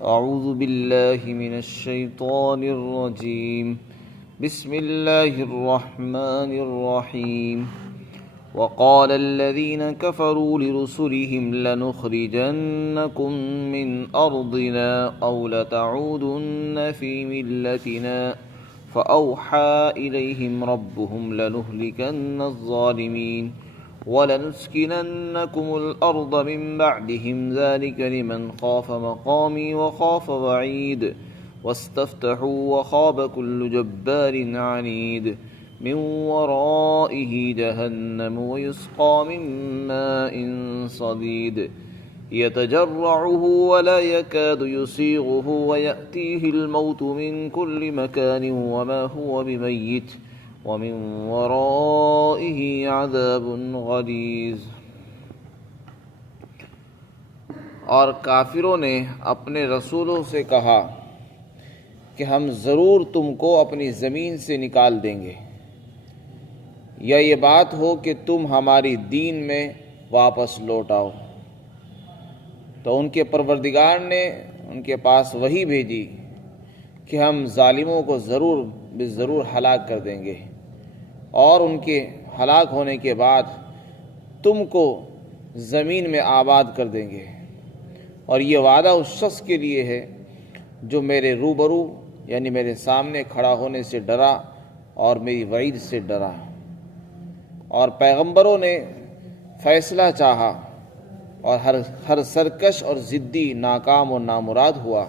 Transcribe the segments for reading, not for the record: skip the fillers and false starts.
اعوذ باللہ من الشیطان الرجیم بسم اللہ الرحمن الرحیم وقال الذين كفروا لرسلهم لنخرجنكم من أرضنا أو لتعودن في ملتنا فأوحى إليهم ربهم لنهلكن الظالمين وَلَنُسْكِنَنَّكُمُ الْأَرْضَ مِنْ بَعْدِهِمْ ذَلِكَ لِمَنْ خَافَ مَقَامِي وَخَافَ وَعِيدِ وَاسْتَفْتَحُوا وَخَابَ كُلُّ جَبَّارٍ عَنِيدٍ مِنْ وَرَائِهِ جَهَنَّمُ وَيُسْقَى مِنْ مَاءٍ صَدِيدٍ يَتَجَرَّعُهُ وَلَا يَكَادُ يُسِيغُهُ وَيَأْتِيهِ الْمَوْتُ مِنْ كُلِّ مَكَانٍ وَمَا هُوَ بِمَيِّتٍ وَمِن وَرَائِهِ عَذَابٌ غَلِيظٌ۔ اور کافروں نے اپنے رسولوں سے کہا کہ ہم ضرور تم کو اپنی زمین سے نکال دیں گے، یا یہ بات ہو کہ تم ہماری دین میں واپس لوٹ آؤ۔ تو ان کے پروردگار نے ان کے پاس وحی بھیجی کہ ہم ظالموں کو ضرور ہلاک کر دیں گے، اور ان کے ہلاک ہونے کے بعد تم کو زمین میں آباد کر دیں گے۔ اور یہ وعدہ اس شخص کے لیے ہے جو میرے روبرو یعنی میرے سامنے کھڑا ہونے سے ڈرا اور میری وعید سے ڈرا۔ اور پیغمبروں نے فیصلہ چاہا اور ہر سرکش اور ضدی ناکام اور نامراد ہوا،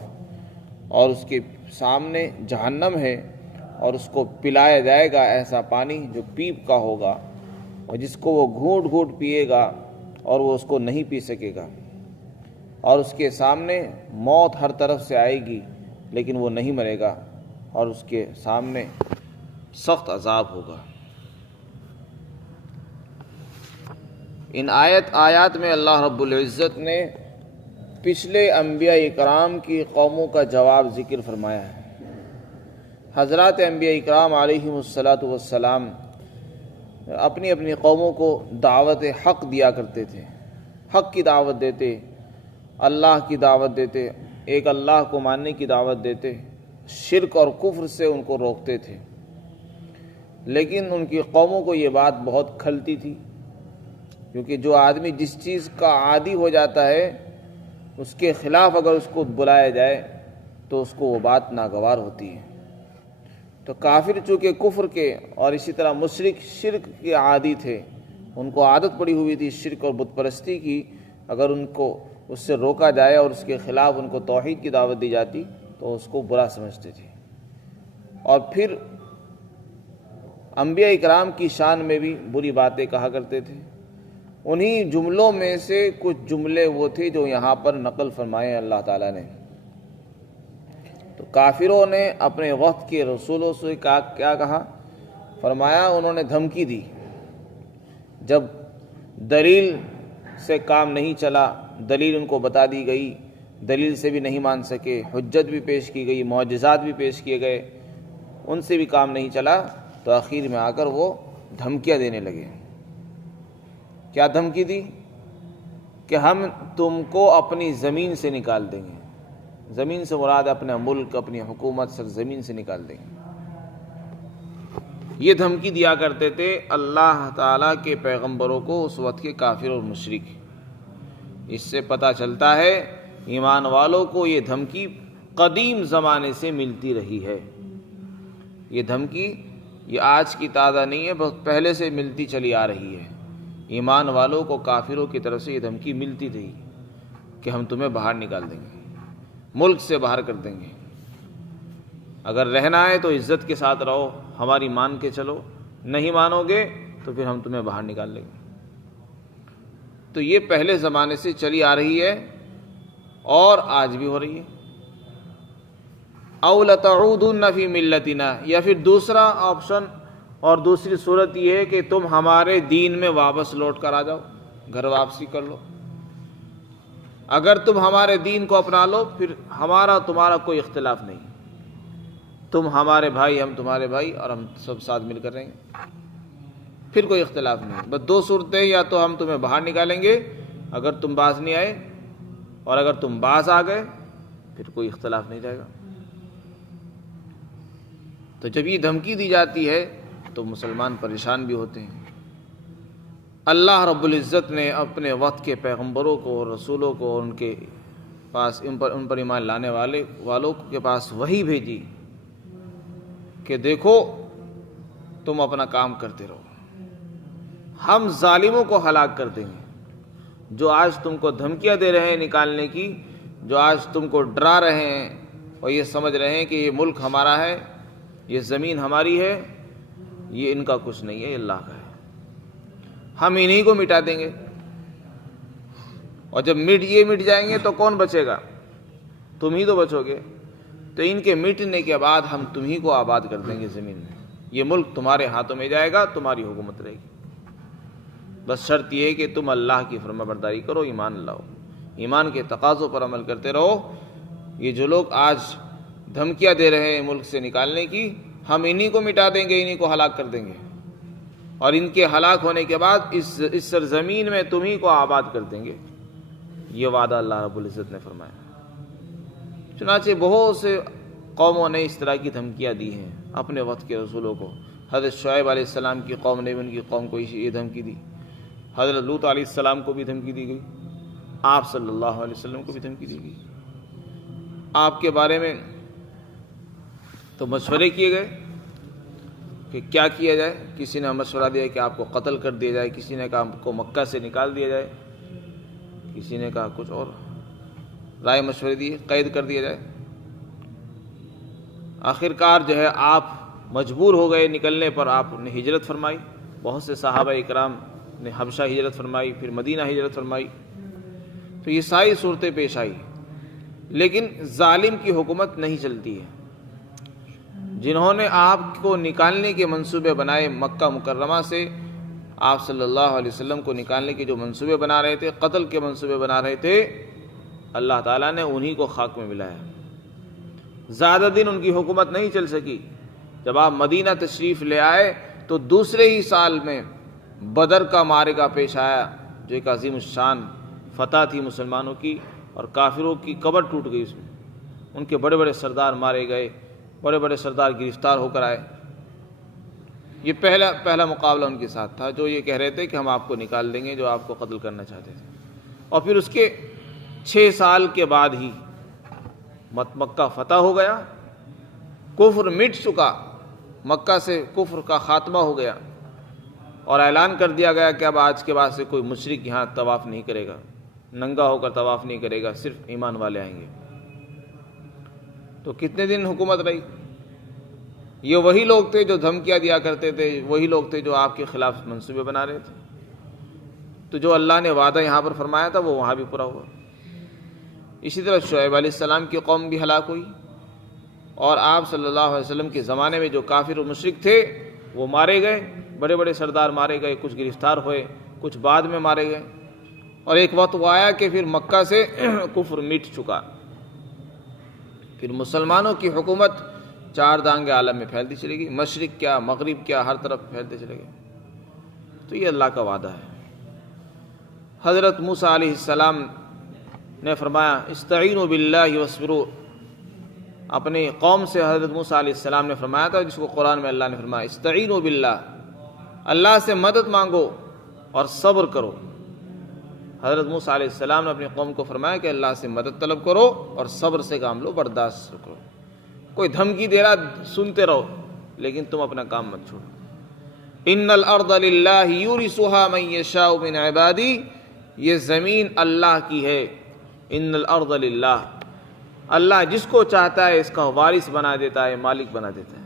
اور اس کے سامنے جہنم ہے، اور اس کو پلایا جائے گا ایسا پانی جو پیپ کا ہوگا، اور جس کو وہ گھونٹ گھونٹ پیے گا اور وہ اس کو نہیں پی سکے گا۔ اور اس کے سامنے موت ہر طرف سے آئے گی لیکن وہ نہیں مرے گا، اور اس کے سامنے سخت عذاب ہوگا۔ ان آیات میں اللہ رب العزت نے پچھلے انبیاء اکرام کی قوموں کا جواب ذکر فرمایا ہے۔ حضرات انبیاء اکرام علیہم السلام اپنی اپنی قوموں کو دعوت حق دیا کرتے تھے، حق کی دعوت دیتے، اللہ کی دعوت دیتے، ایک اللہ کو ماننے کی دعوت دیتے، شرک اور کفر سے ان کو روکتے تھے۔ لیکن ان کی قوموں کو یہ بات بہت کھلتی تھی، کیونکہ جو آدمی جس چیز کا عادی ہو جاتا ہے اس کے خلاف اگر اس کو بلایا جائے تو اس کو وہ بات ناگوار ہوتی ہے۔ تو کافر چونکہ کفر کے اور اسی طرح مشرک شرک کے عادی تھے، ان کو عادت پڑی ہوئی تھی شرک اور بت پرستی کی، اگر ان کو اس سے روکا جائے اور اس کے خلاف ان کو توحید کی دعوت دی جاتی تو اس کو برا سمجھتے تھے۔ اور پھر انبیاء اکرام کی شان میں بھی بری باتیں کہا کرتے تھے۔ انہی جملوں میں سے کچھ جملے وہ تھے جو یہاں پر نقل فرمائے اللہ تعالیٰ نے۔ تو کافروں نے اپنے وقت کے رسولوں سے کیا کہا؟ فرمایا انہوں نے دھمکی دی۔ جب دلیل سے کام نہیں چلا، دلیل ان کو بتا دی گئی، دلیل سے بھی نہیں مان سکے، حجت بھی پیش کی گئی، معجزات بھی پیش کیے گئے، ان سے بھی کام نہیں چلا، تو آخر میں آ کر وہ دھمکیاں دینے لگے۔ کیا دھمکی دی؟ کہ ہم تم کو اپنی زمین سے نکال دیں گے۔ زمین سے مراد اپنا ملک، اپنی حکومت، سرزمین سے نکال دیں گے۔ یہ دھمکی دیا کرتے تھے اللہ تعالیٰ کے پیغمبروں کو اس وقت کے کافر اور مشرک۔ اس سے پتہ چلتا ہے ایمان والوں کو یہ دھمکی قدیم زمانے سے ملتی رہی ہے۔ یہ دھمکی یہ آج کی تازہ نہیں ہے، بہت پہلے سے ملتی چلی آ رہی ہے۔ ایمان والوں کو کافروں کی طرف سے یہ دھمکی ملتی رہی کہ ہم تمہیں باہر نکال دیں گے، ملک سے باہر کر دیں گے، اگر رہنا ہے تو عزت کے ساتھ رہو، ہماری مان کے چلو، نہیں مانو گے تو پھر ہم تمہیں باہر نکال لیں گے۔ تو یہ پہلے زمانے سے چلی آ رہی ہے اور آج بھی ہو رہی ہے۔ اَوْ لَتَعُودُنَّ فِي مِلَّتِنَا، یا پھر دوسرا آپشن اور دوسری صورت یہ ہے کہ تم ہمارے دین میں واپس لوٹ کر آ جاؤ، گھر واپسی کر لو۔ اگر تم ہمارے دین کو اپنا لو پھر ہمارا تمہارا کوئی اختلاف نہیں، تم ہمارے بھائی، ہم تمہارے بھائی، اور ہم سب ساتھ مل کر رہیں گے، پھر کوئی اختلاف نہیں۔ بس دو صورتیں، یا تو ہم تمہیں باہر نکالیں گے اگر تم باز نہیں آئے، اور اگر تم باز آ گئے پھر کوئی اختلاف نہیں رہے گا۔ تو جب یہ دھمکی دی جاتی ہے تو مسلمان پریشان بھی ہوتے ہیں۔ اللہ رب العزت نے اپنے وقت کے پیغمبروں کو اور رسولوں کو اور ان کے پاس ان پر ایمان لانے والوں کے پاس وحی بھیجی کہ دیکھو تم اپنا کام کرتے رہو، ہم ظالموں کو ہلاک کر دیں گے۔ جو آج تم کو دھمکیاں دے رہے ہیں نکالنے کی، جو آج تم کو ڈرا رہے ہیں اور یہ سمجھ رہے ہیں کہ یہ ملک ہمارا ہے، یہ زمین ہماری ہے، یہ ان کا کچھ نہیں ہے، یہ اللہ کا ہے، ہم انہی کو مٹا دیں گے۔ اور جب یہ مٹ جائیں گے تو کون بچے گا؟ تم ہی تو بچو گے۔ تو ان کے مٹنے کے بعد ہم تم ہی کو آباد کر دیں گے زمین میں، یہ ملک تمہارے ہاتھوں میں جائے گا، تمہاری حکومت رہے گی۔ بس شرط یہ ہے کہ تم اللہ کی فرما برداری کرو، ایمان لاؤ، ایمان کے تقاضوں پر عمل کرتے رہو۔ یہ جو لوگ آج دھمکیاں دے رہے ہیں ملک سے نکالنے کی، ہم انہی کو مٹا دیں گے، انہی کو ہلاک کر دیں گے، اور ان کے ہلاک ہونے کے بعد اس سرزمین میں تم ہی کو آباد کر دیں گے، یہ وعدہ اللہ رب العزت نے فرمایا۔ چنانچہ بہت سے قوموں نے اس طرح کی دھمکیاں دی ہیں اپنے وقت کے رسولوں کو۔ حضرت شعیب علیہ السلام کی قوم نے بھی ان کی قوم کو یہ دھمکی دی، حضرت لوط علیہ السلام کو بھی دھمکی دی گئی، آپ صلی اللہ علیہ وسلم کو بھی دھمکی دی گئی۔ آپ کے بارے میں تو مشورے کیے گئے کہ کیا کیا جائے۔ کسی نے مشورہ دیا کہ آپ کو قتل کر دیا جائے، کسی نے کہا آپ کو مکہ سے نکال دیا جائے، کسی نے کہا کچھ اور رائے مشورے دیے، قید کر دیا جائے۔ آخرکار جو ہے آپ مجبور ہو گئے نکلنے پر، آپ نے ہجرت فرمائی، بہت سے صحابہ اکرام نے حبشہ ہجرت فرمائی، پھر مدینہ ہجرت فرمائی۔ تو یہ ساری صورتیں پیش آئی، لیکن ظالم کی حکومت نہیں چلتی ہے۔ جنہوں نے آپ کو نکالنے کے منصوبے بنائے مکہ مکرمہ سے، آپ صلی اللہ علیہ وسلم کو نکالنے کے جو منصوبے بنا رہے تھے، قتل کے منصوبے بنا رہے تھے، اللہ تعالیٰ نے انہی کو خاک میں ملایا۔ زیادہ دن ان کی حکومت نہیں چل سکی۔ جب آپ مدینہ تشریف لے آئے تو دوسرے ہی سال میں بدر کا معرکہ پیش آیا، جو ایک عظیم الشان فتح تھی مسلمانوں کی، اور کافروں کی کمر ٹوٹ گئی، اس میں ان کے بڑے بڑے سردار مارے گئے، بڑے بڑے سردار گرفتار ہو کر آئے۔ یہ پہلا مقابلہ ان کے ساتھ تھا، جو یہ کہہ رہے تھے کہ ہم آپ کو نکال دیں گے، جو آپ کو قتل کرنا چاہتے تھے۔ اور پھر اس کے 6 سال کے بعد ہی مکہ فتح ہو گیا، کفر مٹ چکا، مکہ سے کفر کا خاتمہ ہو گیا، اور اعلان کر دیا گیا کہ اب آج کے بعد سے کوئی مشرک یہاں طواف نہیں کرے گا، ننگا ہو کر طواف نہیں کرے گا، صرف ایمان والے آئیں گے۔ تو کتنے دن حکومت رہی؟ یہ وہی لوگ تھے جو دھمکیاں دیا کرتے تھے، وہی لوگ تھے جو آپ کے خلاف منصوبے بنا رہے تھے۔ تو جو اللہ نے وعدہ یہاں پر فرمایا تھا وہ وہاں بھی پورا ہوا۔ اسی طرح شعیب علیہ السلام کی قوم بھی ہلاک ہوئی، اور آپ صلی اللہ علیہ وسلم کے زمانے میں جو کافر و مشرک تھے وہ مارے گئے، بڑے بڑے سردار مارے گئے، کچھ گرفتار ہوئے، کچھ بعد میں مارے گئے۔ اور ایک وقت وہ آیا کہ پھر مکہ سے کفر مٹ چکا، پھر مسلمانوں کی حکومت 4 دانگ عالم میں پھیلتی چلے گی، مشرق کیا مغرب کیا، ہر طرف پھیلتے چلے گئے۔ تو یہ اللہ کا وعدہ ہے۔ حضرت موسیٰ علیہ السلام نے فرمایا استعینوا باللہ واصبروا، اپنی قوم سے حضرت موسیٰ علیہ السلام نے فرمایا تھا، جس کو قرآن میں اللہ نے فرمایا استعینوا باللہ، اللہ سے مدد مانگو اور صبر کرو۔ حضرت موسیٰ علیہ السلام نے اپنی قوم کو فرمایا کہ اللہ سے مدد طلب کرو اور صبر سے کام لو، برداشت کرو۔ کوئی دھمکی دے رہا سنتے رہو، لیکن تم اپنا کام مت چھوڑو۔ ان الارض للہ یورثها من یشاء من عبادی، یہ زمین اللہ کی ہے۔ ان الارض للہ، اللہ جس کو چاہتا ہے اس کا وارث بنا دیتا ہے، مالک بنا دیتا ہے۔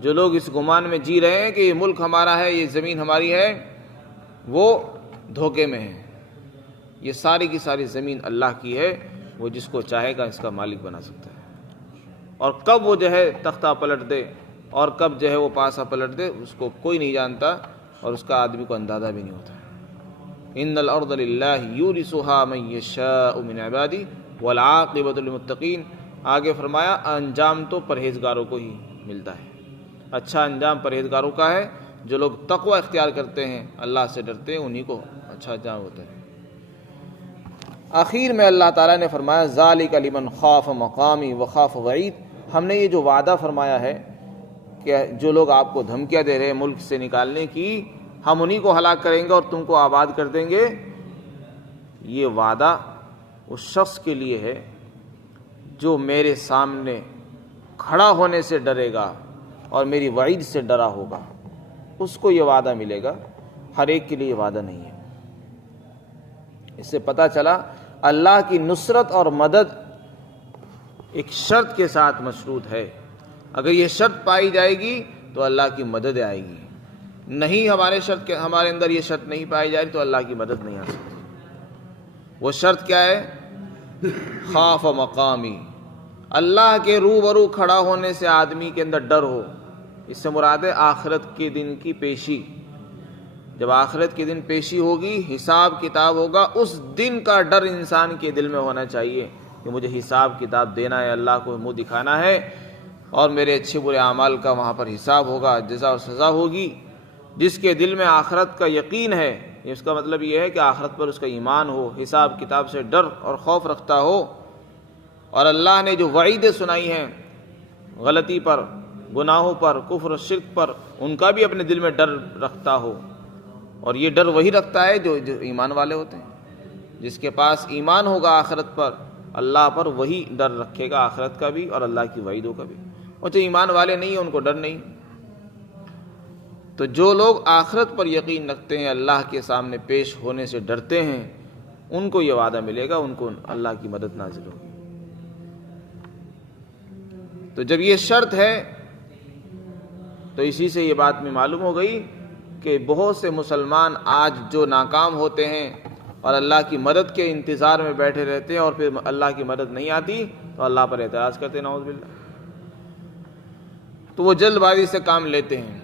جو لوگ اس گمان میں جی رہے ہیں کہ یہ ملک ہمارا ہے، یہ زمین ہماری ہے، وہ دھوکے میں ہیں۔ یہ ساری کی ساری زمین اللہ کی ہے، وہ جس کو چاہے گا اس کا مالک بنا سکتا ہے، اور کب وہ جو ہے تختہ پلٹ دے اور کب جو ہے وہ پاسا پلٹ دے اس کو کوئی نہیں جانتا، اور اس کا آدمی کو اندازہ بھی نہیں ہوتا۔ ان الارض للہ یورثها من یشاء من عبادی والعاقبۃ للمتقین، آگے فرمایا انجام تو پرہیزگاروں کو ہی ملتا ہے، اچھا انجام پرہیزگاروں کا ہے۔ جو لوگ تقوی اختیار کرتے ہیں، اللہ سے ڈرتے ہیں، انہی کو اچھا انجام ہوتا ہے۔ آخر میں اللہ تعالیٰ نے فرمایا ذالک لمن خاف مقامی وخاف وعید، ہم نے یہ جو وعدہ فرمایا ہے کہ جو لوگ آپ کو دھمکیاں دے رہے ہیں ملک سے نکالنے کی، ہم انہی کو ہلاک کریں گے اور تم کو آباد کر دیں گے، یہ وعدہ اس شخص کے لیے ہے جو میرے سامنے کھڑا ہونے سے ڈرے گا اور میری وعید سے ڈرا ہوگا، اس کو یہ وعدہ ملے گا، ہر ایک کے لیے یہ وعدہ نہیں ہے۔ اس سے پتہ چلا اللہ کی نصرت اور مدد ایک شرط کے ساتھ مشروط ہے، اگر یہ شرط پائی جائے گی تو اللہ کی مدد آئے گی، نہیں ہمارے اندر یہ شرط نہیں پائی جائے تو اللہ کی مدد نہیں آ سکتی۔ وہ شرط کیا ہے؟ خاف مقامی، اللہ کے روبرو کھڑا ہونے سے آدمی کے اندر ڈر ہو۔ اس سے مراد ہے آخرت کے دن کی پیشی، جب آخرت کے دن پیشی ہوگی، حساب کتاب ہوگا، اس دن کا ڈر انسان کے دل میں ہونا چاہیے کہ مجھے حساب کتاب دینا ہے، اللہ کو منہ دکھانا ہے، اور میرے اچھے برے اعمال کا وہاں پر حساب ہوگا، جزا و سزا ہوگی۔ جس کے دل میں آخرت کا یقین ہے، اس کا مطلب یہ ہے کہ آخرت پر اس کا ایمان ہو، حساب کتاب سے ڈر اور خوف رکھتا ہو، اور اللہ نے جو وعیدیں سنائی ہیں غلطی پر، گناہوں پر، کفر و شرک پر، ان کا بھی اپنے دل میں ڈر رکھتا ہو۔ اور یہ ڈر وہی رکھتا ہے جو ایمان والے ہوتے ہیں، جس کے پاس ایمان ہوگا آخرت پر، اللہ پر، وہی ڈر رکھے گا آخرت کا بھی اور اللہ کی وعیدوں کا بھی۔ اور جو ایمان والے نہیں ہیں ان کو ڈر نہیں۔ تو جو لوگ آخرت پر یقین رکھتے ہیں، اللہ کے سامنے پیش ہونے سے ڈرتے ہیں، ان کو یہ وعدہ ملے گا، ان کو اللہ کی مدد نازل ہوگی۔ تو جب یہ شرط ہے تو اسی سے یہ بات میں معلوم ہو گئی کہ بہت سے مسلمان آج جو ناکام ہوتے ہیں اور اللہ کی مدد کے انتظار میں بیٹھے رہتے ہیں، اور پھر اللہ کی مدد نہیں آتی تو اللہ پر اعتراض کرتے ہیں، نعوذ باللہ۔ تو وہ جلد بازی سے کام لیتے ہیں۔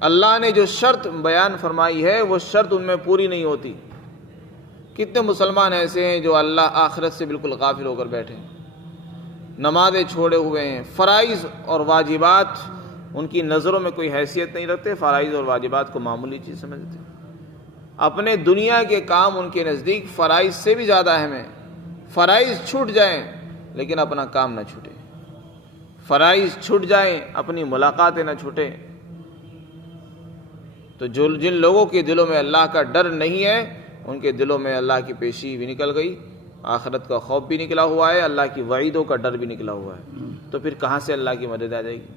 اللہ نے جو شرط بیان فرمائی ہے وہ شرط ان میں پوری نہیں ہوتی۔ کتنے مسلمان ایسے ہیں جو اللہ آخرت سے بالکل غافل ہو کر بیٹھے ہیں، نمازیں چھوڑے ہوئے ہیں، فرائض اور واجبات ان کی نظروں میں کوئی حیثیت نہیں رکھتے، فرائض اور واجبات کو معمولی چیز سمجھتے ہیں۔ اپنے دنیا کے کام ان کے نزدیک فرائض سے بھی زیادہ اہم ہیں۔ فرائض چھوٹ جائیں لیکن اپنا کام نہ چھوٹے، فرائض چھوٹ جائیں اپنی ملاقاتیں نہ چھوٹیں۔ تو جن لوگوں کے دلوں میں اللہ کا ڈر نہیں ہے، ان کے دلوں میں اللہ کی پیشی بھی نکل گئی، آخرت کا خوف بھی نکلا ہوا ہے، اللہ کی وعیدوں کا ڈر بھی نکلا ہوا ہے، تو پھر کہاں سے اللہ کی مدد آ جائے گی؟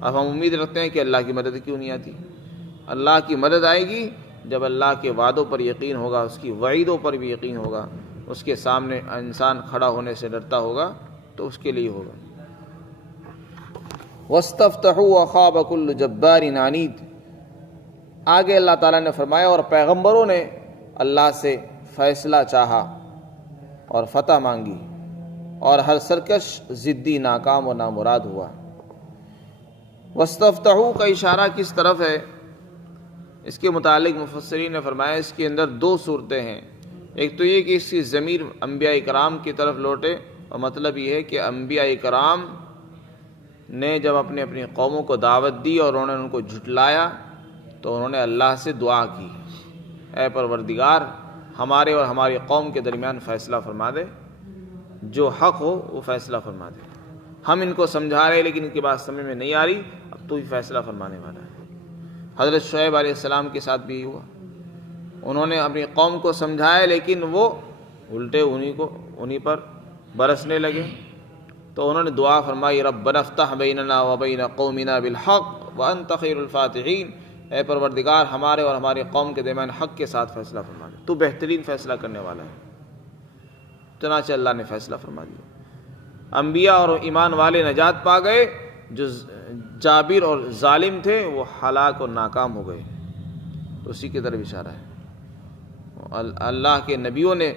اب ہم امید رکھتے ہیں کہ اللہ کی مدد کیوں نہیں آتی؟ اللہ کی مدد آئے گی جب اللہ کے وعدوں پر یقین ہوگا، اس کی وعیدوں پر بھی یقین ہوگا، اس کے سامنے انسان کھڑا ہونے سے ڈرتا ہوگا، تو اس کے لیے ہوگا۔ وَاسْتَفْتَحُوا وَخَابَ كُلُّ جَبَّارٍ عَنِيدٍ، آگے اللہ تعالیٰ نے فرمایا اور پیغمبروں نے اللہ سے فیصلہ چاہا اور فتح مانگی، اور ہر سرکش ضدی ناکام و نامراد ہوا۔ وَاسْتَفْتَحُوا کا اشارہ کس طرف ہے؟ اس کے متعلق مفسرین نے فرمایا اس کے اندر دو صورتیں ہیں۔ ایک تو یہ کہ اس کی ضمیر انبیاء کرام کی طرف لوٹے، اور مطلب یہ ہے کہ انبیاء کرام نے جب اپنی اپنی قوموں کو دعوت دی اور انہوں نے ان کو جھٹلایا تو انہوں نے اللہ سے دعا کی، اے پروردگار ہمارے اور ہماری قوم کے درمیان فیصلہ فرما دے، جو حق ہو وہ فیصلہ فرما دے، ہم ان کو سمجھا رہے لیکن ان کی بات سمجھ میں نہیں آ رہی، اب تو ہی فیصلہ فرمانے والا ہے۔ حضرت شعیب علیہ السلام کے ساتھ بھی ہوا، انہوں نے اپنی قوم کو سمجھایا لیکن وہ الٹے انہی پر برسنے لگے، تو انہوں نے دعا فرمائی ربنا افتح بیننا وبین قومنا بالحق وانت خیر الفاتحین، اے پروردگار ہمارے اور ہماری قوم کے درمیان حق کے ساتھ فیصلہ فرما دے، تو بہترین فیصلہ کرنے والا ہے۔ چنانچہ اللہ نے فیصلہ فرما دیا، انبیاء اور ایمان والے نجات پا گئے، جو جابر اور ظالم تھے وہ ہلاک اور ناکام ہو گئے۔ تو اسی کی طرف اشارہ ہے، اللہ کے نبیوں نے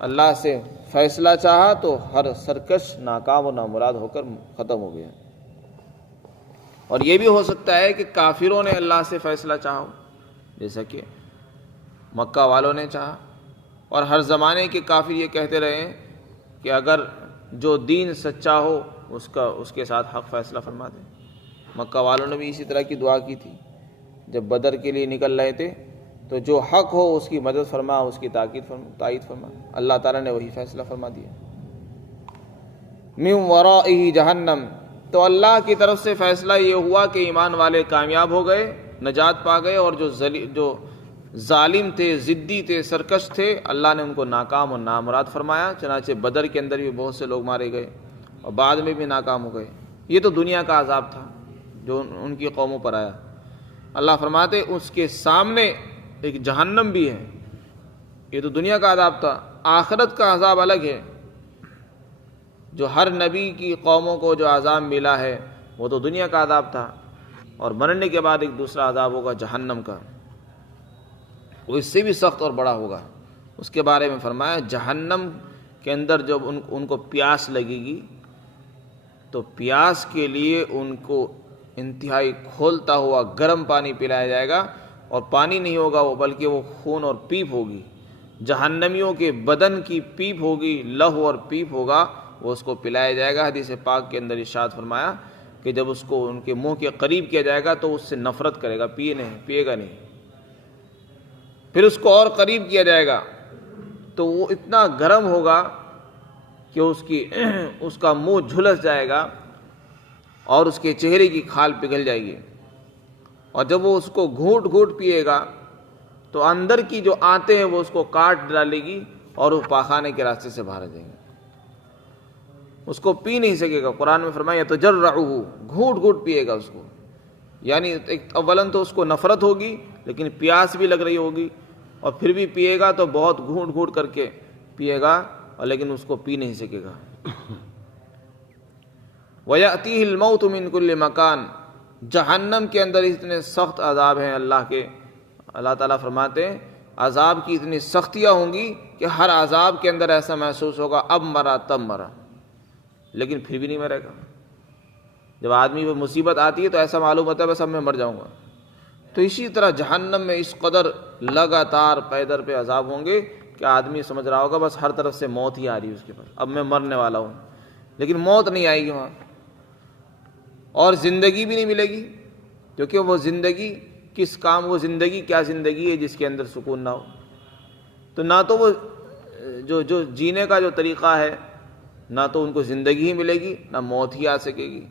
اللہ سے فیصلہ چاہا تو ہر سرکش ناکام و نامراد ہو کر ختم ہو گیا۔ اور یہ بھی ہو سکتا ہے کہ کافروں نے اللہ سے فیصلہ چاہا ہو، جیسا کہ مکہ والوں نے چاہا، اور ہر زمانے کے کافر یہ کہتے رہے ہیں کہ اگر جو دین سچا ہو اس کے ساتھ حق فیصلہ فرما دے۔ مکہ والوں نے بھی اسی طرح کی دعا کی تھی، جب بدر کے لیے نکل رہے تھے تو جو حق ہو اس کی مدد فرما، اس کی تائید فرما۔ اللہ تعالیٰ نے وہی فیصلہ فرما دیا۔ من ورائہ جہنم، تو اللہ کی طرف سے فیصلہ یہ ہوا کہ ایمان والے کامیاب ہو گئے، نجات پا گئے، اور جو ظالم تھے، ضدی تھے، سرکش تھے، اللہ نے ان کو ناکام اور نامراد فرمایا۔ چنانچہ بدر کے اندر بھی بہت سے لوگ مارے گئے اور بعد میں بھی ناکام ہو گئے۔ یہ تو دنیا کا عذاب تھا جو ان کی قوموں پر آیا۔ اللہ فرماتے اس کے سامنے ایک جہنم بھی ہے۔ یہ تو دنیا کا عذاب تھا، آخرت کا عذاب الگ ہے۔ جو ہر نبی کی قوموں کو جو عذاب ملا ہے وہ تو دنیا کا عذاب تھا، اور مرنے کے بعد ایک دوسرا عذاب ہوگا جہنم کا، وہ اس سے بھی سخت اور بڑا ہوگا۔ اس کے بارے میں فرمایا جہنم کے اندر جب ان کو پیاس لگے گی تو پیاس کے لیے ان کو انتہائی کھولتا ہوا گرم پانی پلایا جائے گا، اور پانی نہیں ہوگا وہ، بلکہ وہ خون اور پیپ ہوگی۔ جہنمیوں کے بدن کی پیپ ہوگی، لہو اور پیپ ہوگا، وہ اس کو پلایا جائے گا۔ حدیث پاک کے اندر ارشاد فرمایا کہ جب اس کو ان کے منہ کے قریب کیا جائے گا تو اس سے نفرت کرے گا، پیے گا نہیں۔ پھر اس کو اور قریب کیا جائے گا تو وہ اتنا گرم ہوگا کہ اس کا منہ جھلس جائے گا اور اس کے چہرے کی کھال پگھل جائے گی، اور جب وہ اس کو گھونٹ گھونٹ پیے گا تو اندر کی جو آنتیں ہیں وہ اس کو کاٹ ڈالے گی اور وہ پاخانے کے راستے سے باہر آ جائیں گے، اس کو پی نہیں سکے گا۔ قرآن میں فرمایا یتجرعہ، گھونٹ گھونٹ پیے گا اس کو، یعنی اولاً تو اس کو نفرت ہوگی، لیکن پیاس بھی لگ رہی ہوگی، اور پھر بھی پیے گا تو بہت گھونٹ گھونٹ کر کے پیے گا، اور لیکن اس کو پی نہیں سکے گا۔ وَيَأْتِيهِ الْمَوْتُ مِنْ كُلِّ مَكَانٍ، جہنم کے اندر اتنے سخت عذاب ہیں اللہ تعالیٰ فرماتے ہیں عذاب کی اتنی سختیاں ہوں گی کہ ہر عذاب کے اندر ایسا محسوس ہوگا اب مرا تب مرا، لیکن پھر بھی نہیں مرے گا۔ جب آدمی پہ مصیبت آتی ہے تو ایسا معلوم ہوتا ہے بس اب میں مر جاؤں گا۔ تو اسی طرح جہنم میں اس قدر لگاتار پے در پہ عذاب ہوں گے کہ آدمی سمجھ رہا ہوگا بس ہر طرف سے موت ہی آ رہی ہے اس کے پاس، اب میں مرنے والا ہوں، لیکن موت نہیں آئے گی وہاں، اور زندگی بھی نہیں ملے گی، کیونکہ وہ زندگی کس کام، وہ زندگی کیا زندگی ہے جس کے اندر سکون نہ ہو۔ تو نہ تو وہ جو جینے کا جو طریقہ ہے، نہ تو ان کو زندگی ہی ملے گی، نہ موت ہی آ سکے گی۔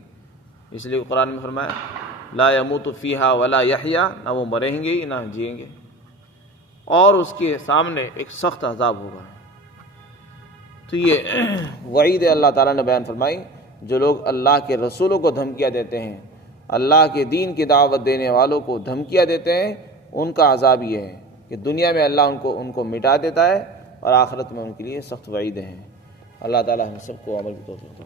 اس لیے قرآن میں فرمایا لا یموت فیہا ولا یحیا، نہ وہ مریں گے نہ جئیں گے، اور اس کے سامنے ایک سخت عذاب ہوگا۔ تو یہ وعید اللہ تعالیٰ نے بیان فرمائی، جو لوگ اللہ کے رسولوں کو دھمکیاں دیتے ہیں، اللہ کے دین کی دعوت دینے والوں کو دھمکیاں دیتے ہیں، ان کا عذاب یہ ہے کہ دنیا میں اللہ ان کو مٹا دیتا ہے، اور آخرت میں ان کے لیے سخت وعیدیں ہیں۔ اللہ تعالیٰ ہم سب کو عمل کی توفیق دے۔